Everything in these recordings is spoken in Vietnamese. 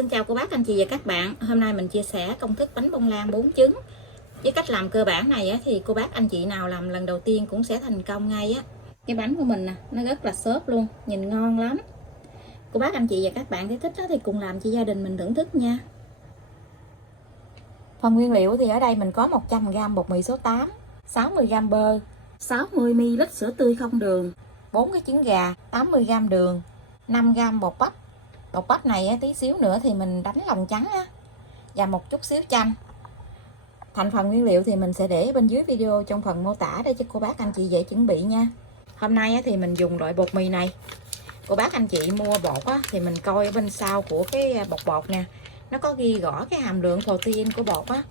Xin chào cô bác, anh chị và các bạn. Hôm nay mình chia sẻ công thức bánh bông lan 4 trứng. Với cách làm cơ bản này thì cô bác anh chị nào làm lần đầu tiên cũng sẽ thành công ngay á. Cái bánh của mình nè, nó rất là xốp luôn, nhìn ngon lắm. Cô bác anh chị và các bạn thấy thích thì cùng làm cho gia đình mình thưởng thức nha. Phần nguyên liệu thì ở đây mình có 100g bột mì số 8, 60g bơ, 60ml sữa tươi không đường, 4 cái trứng gà, 80g đường, 5g bột bắp. Bột bắp này tí xíu nữa thì mình đánh lòng trắng á, và một chút xíu chanh. Thành phần nguyên liệu thì mình sẽ để bên dưới video trong phần mô tả để cho cô bác anh chị dễ chuẩn bị nha. Hôm nay thì mình dùng loại bột mì này. Cô bác anh chị mua bột thì mình coi ở bên sau của cái bột nè, nó có ghi rõ cái hàm lượng protein của bột á.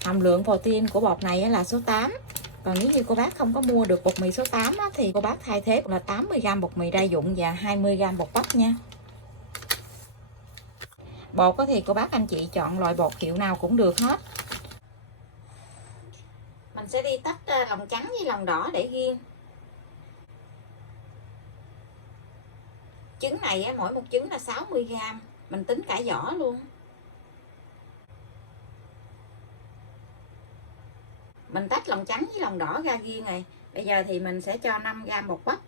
Hàm lượng protein của bột này là số 8. Còn nếu như cô bác không có mua được bột mì số 8 thì cô bác thay thế là 80g bột mì đa dụng và 20g bột bắp nha. Bột thì cô bác anh chị chọn loại bột hiệu nào cũng được hết. Mình sẽ đi tách lòng trắng với lòng đỏ để riêng. Trứng này mỗi một trứng là 60g, mình tính cả vỏ luôn. Mình tách lòng trắng với lòng đỏ ra riêng này. Bây giờ thì mình sẽ cho 5g bột bắp,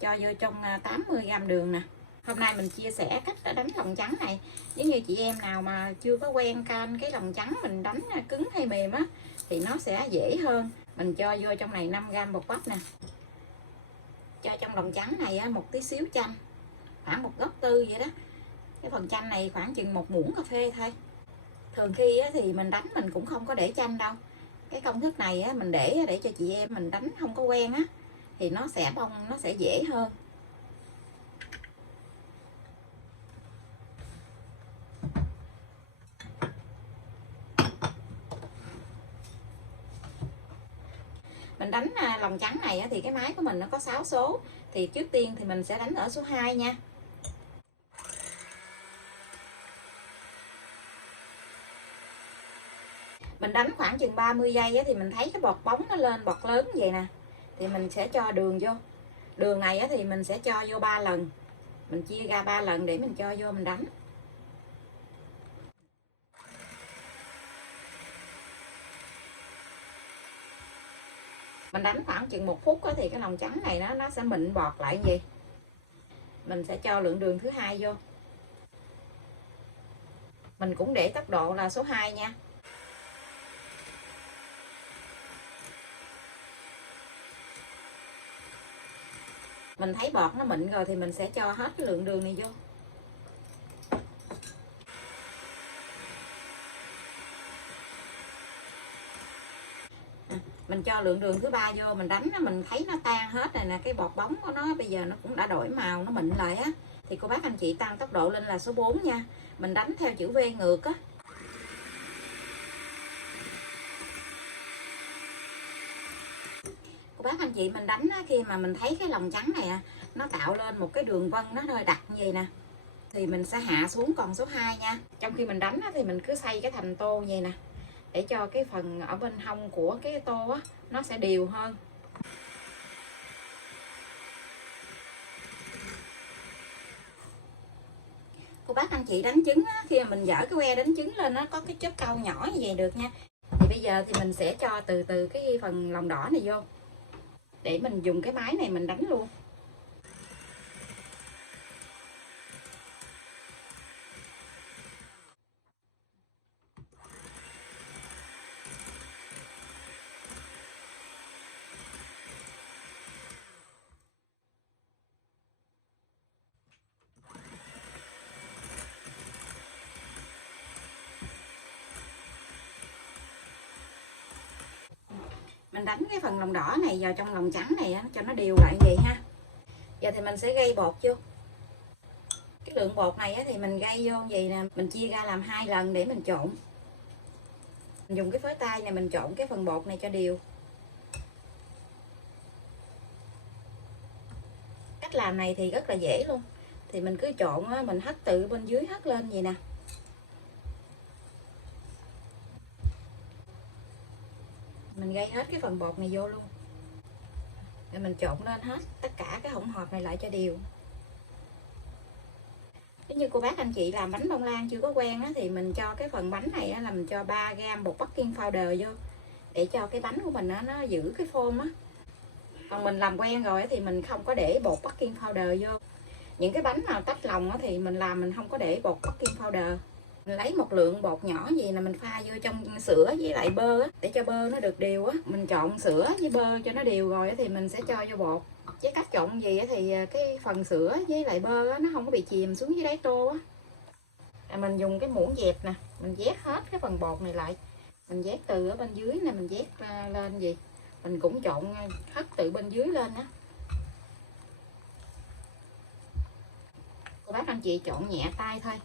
cho vô trong 80g đường nè. Hôm nay mình chia sẻ cách đánh lòng trắng này. Nếu như chị em nào mà chưa có quen canh cái lòng trắng mình đánh cứng hay mềm thì nó sẽ dễ hơn. Mình cho vô trong này 5g bột bắp nè. Cho trong lòng trắng này một tí xíu chanh, khoảng một gốc tư vậy đó. Cái phần chanh này khoảng chừng 1 muỗng cà phê thôi. Thường khi thì mình đánh mình cũng không có để chanh đâu. Cái công thức này mình để cho chị em mình đánh không có quen thì nó sẽ bông, nó sẽ dễ hơn. Mình đánh lòng trắng này thì cái máy của mình nó có 6 số. Thì trước tiên thì mình sẽ đánh ở số 2 nha. Mình đánh khoảng chừng 30 giây thì mình thấy cái bọt bóng nó lên bọt lớn vậy nè. Thì mình sẽ cho đường vô. Đường này thì mình sẽ cho vô 3 lần. Mình chia ra 3 lần để mình cho vô mình đánh. Mình đánh khoảng chừng 1 phút thì cái lòng trắng này nó sẽ mịn bọt lại như vậy. Mình sẽ cho lượng đường thứ hai vô. Mình cũng để tốc độ là số 2 nha. Mình thấy bọt nó mịn rồi thì mình sẽ cho hết cái lượng đường này vô. Mình cho lượng đường thứ 3 vô, mình đánh mình thấy nó tan hết rồi nè, cái bọt bóng của nó bây giờ nó cũng đã đổi màu, nó mịn lại thì cô bác anh chị tăng tốc độ lên là số 4 nha. Mình đánh theo chữ V ngược Cô bác anh chị mình đánh khi mà mình thấy cái lòng trắng này nó tạo lên một cái đường vân nó hơi đặc như vậy nè, thì mình sẽ hạ xuống còn số 2 nha. Trong khi mình đánh thì mình cứ xay cái thành tô vậy nè, để cho cái phần ở bên hông của cái tô nó sẽ đều hơn. Cô bác anh chị đánh trứng khi mà mình dở cái que đánh trứng lên nó có cái chớp câu nhỏ như vậy được nha. Thì bây giờ thì mình sẽ cho từ từ cái phần lòng đỏ này vô, để mình dùng cái máy này mình đánh luôn. Mình đánh cái phần lòng đỏ này vào trong lòng trắng này cho nó đều lại vậy ha. Giờ thì mình sẽ gây bột vô. Cái lượng bột này thì mình gây vô vậy nè, mình chia ra làm 2 lần để mình trộn. Mình dùng cái phới tay này mình trộn cái phần bột này cho đều. Cách làm này thì rất là dễ luôn. Thì mình cứ trộn mình hất từ bên dưới hất lên vậy nè. Mình gây hết cái phần bột này vô luôn. Rồi mình trộn lên hết tất cả cái hỗn hợp này lại cho đều. Nếu như cô bác anh chị làm bánh bông lan chưa có quen á, thì mình cho cái phần bánh này á, là mình cho 3 gram bột baking powder vô để cho cái bánh của mình á, nó giữ cái form á. Còn mình làm quen rồi thì mình không có để bột baking powder vô. Những cái bánh nào tách lòng á, thì mình làm mình không có để bột baking powder. Mình lấy một lượng bột nhỏ gì là mình pha vô trong sữa với lại bơ á, để cho bơ nó được đều á. Mình trộn sữa với bơ cho nó đều rồi thì mình sẽ cho vô bột. Với cách trộn gì thì cái phần sữa với lại bơ á, nó không có bị chìm xuống dưới đáy tô á. Mình dùng cái muỗng dẹp nè, mình vét hết cái phần bột này lại. Mình vét từ ở bên dưới này mình vét lên gì. Mình cũng trộn hết từ bên dưới lên á. Cô bác anh chị trộn nhẹ tay thôi.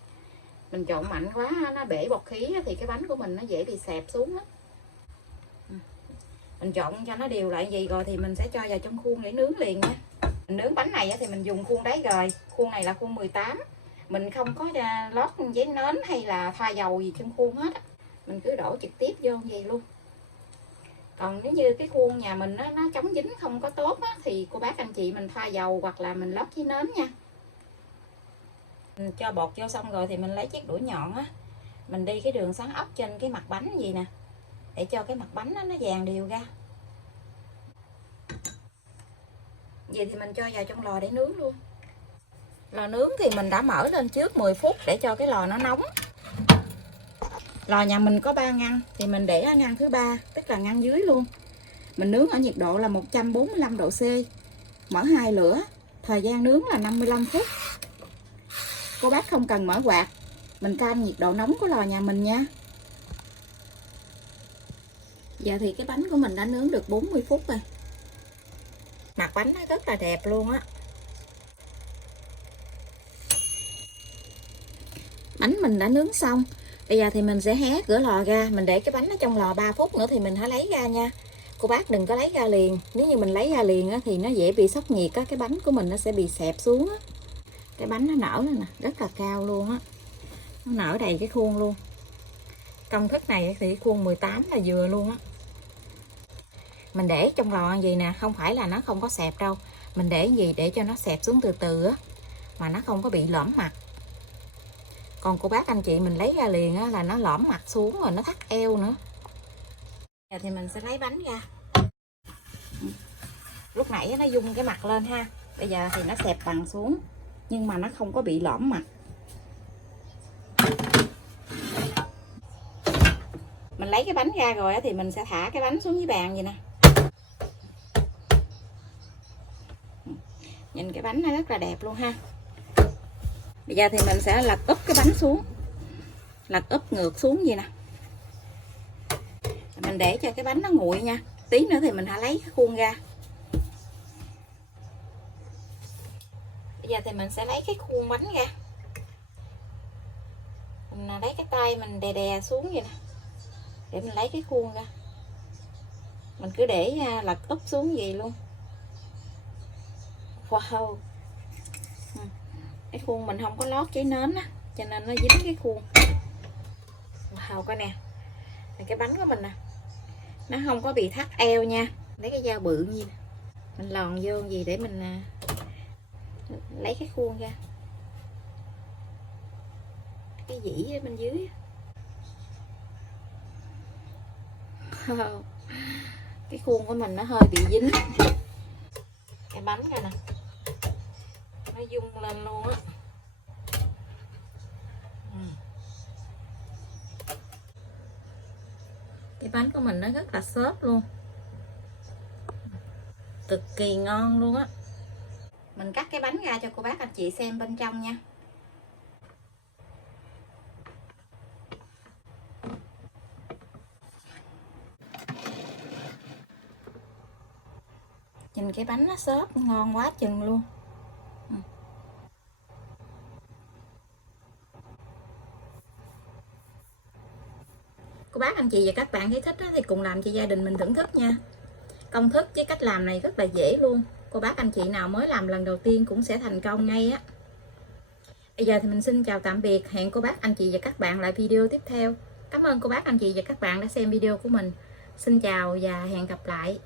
Mình trộn mạnh quá nó bể bọt khí thì cái bánh của mình nó dễ bị xẹp xuống á. Mình trộn cho nó đều lại gì rồi thì mình sẽ cho vào trong khuôn để nướng liền nha. Mình nướng bánh này thì mình dùng khuôn đáy gời. Khuôn này là khuôn 18. Mình không có lót giấy nến hay là thoa dầu gì trong khuôn hết. Mình cứ đổ trực tiếp vô vậy luôn. Còn nếu như cái khuôn nhà mình nó chống dính không có tốt á, thì cô bác anh chị mình thoa dầu hoặc là mình lót giấy nến nha. Mình cho bột vô xong rồi thì mình lấy chiếc đũa nhọn á, mình đi cái đường xoắn ốc trên cái mặt bánh gì nè, để cho cái mặt bánh nó vàng đều ra. Vậy thì mình cho vào trong lò để nướng luôn. Lò nướng thì mình đã mở lên trước 10 phút để cho cái lò nó nóng. Lò nhà mình có 3 ngăn thì mình để ở ngăn thứ 3, tức là ngăn dưới luôn. Mình nướng ở nhiệt độ là 145 độ C. Mở 2 lửa, thời gian nướng là 55 phút. Cô bác không cần mở quạt, mình canh nhiệt độ nóng của lò nhà mình nha. Giờ thì cái bánh của mình đã nướng được 40 phút rồi. Mặt bánh nó rất là đẹp luôn á. Bánh mình đã nướng xong. Bây giờ thì mình sẽ hé cửa lò ra. Mình để cái bánh ở trong lò 3 phút nữa thì mình hãy lấy ra nha. Cô bác đừng có lấy ra liền. Nếu như mình lấy ra liền á, thì nó dễ bị sốc nhiệt á. Cái bánh của mình nó sẽ bị xẹp xuống á. Cái bánh nó nở lên nè, rất là cao luôn á. Nó nở đầy cái khuôn luôn. Công thức này thì khuôn 18 là vừa luôn á. Mình để trong lò gì nè, không phải là nó không có xẹp đâu. Mình để gì để cho nó xẹp xuống từ từ á, mà nó không có bị lõm mặt. Còn cô bác anh chị mình lấy ra liền á, là nó lõm mặt xuống rồi nó thắt eo nữa. Giờ thì mình sẽ lấy bánh ra. Lúc nãy nó rung cái mặt lên ha. Bây giờ thì nó xẹp bằng xuống, nhưng mà nó không có bị lõm mặt. Mình lấy cái bánh ra rồi thì mình sẽ thả cái bánh xuống dưới bàn vậy nè. Nhìn cái bánh nó rất là đẹp luôn ha. Bây giờ thì mình sẽ lật úp cái bánh xuống, lật úp ngược xuống vậy nè. Mình để cho cái bánh nó nguội nha. Tí nữa thì mình hãy lấy cái khuôn ra. Bây giờ thì mình sẽ lấy cái khuôn bánh ra. Mình lấy cái tay mình đè đè xuống vậy nè, để mình lấy cái khuôn ra. Mình cứ để lật úp xuống vậy luôn. Wow. Cái khuôn mình không có lót giấy nến á, cho nên nó dính cái khuôn. Wow, coi nè. Cái bánh của mình nè, nó không có bị thắt eo nha. Lấy cái dao bự như nè, mình lòn vô gì để mình lấy cái khuôn ra. Cái dĩ ở bên dưới. Wow. Cái khuôn của mình nó hơi bị dính. Cái bánh ra nè, nó rung lên luôn á. Cái bánh của mình nó rất là xốp luôn, cực kỳ ngon luôn á. Mình cắt cái bánh ra cho cô bác anh chị xem bên trong nha. Nhìn cái bánh nó xốp ngon quá chừng luôn. Cô bác anh chị và các bạn thấy thích thì cùng làm cho gia đình mình thưởng thức nha. Công thức với cách làm này rất là dễ luôn. Cô bác anh chị nào mới làm lần đầu tiên cũng sẽ thành công ngay á. Bây giờ thì mình xin chào tạm biệt. Hẹn cô bác anh chị và các bạn lại video tiếp theo. Cảm ơn cô bác anh chị và các bạn đã xem video của mình. Xin chào và hẹn gặp lại.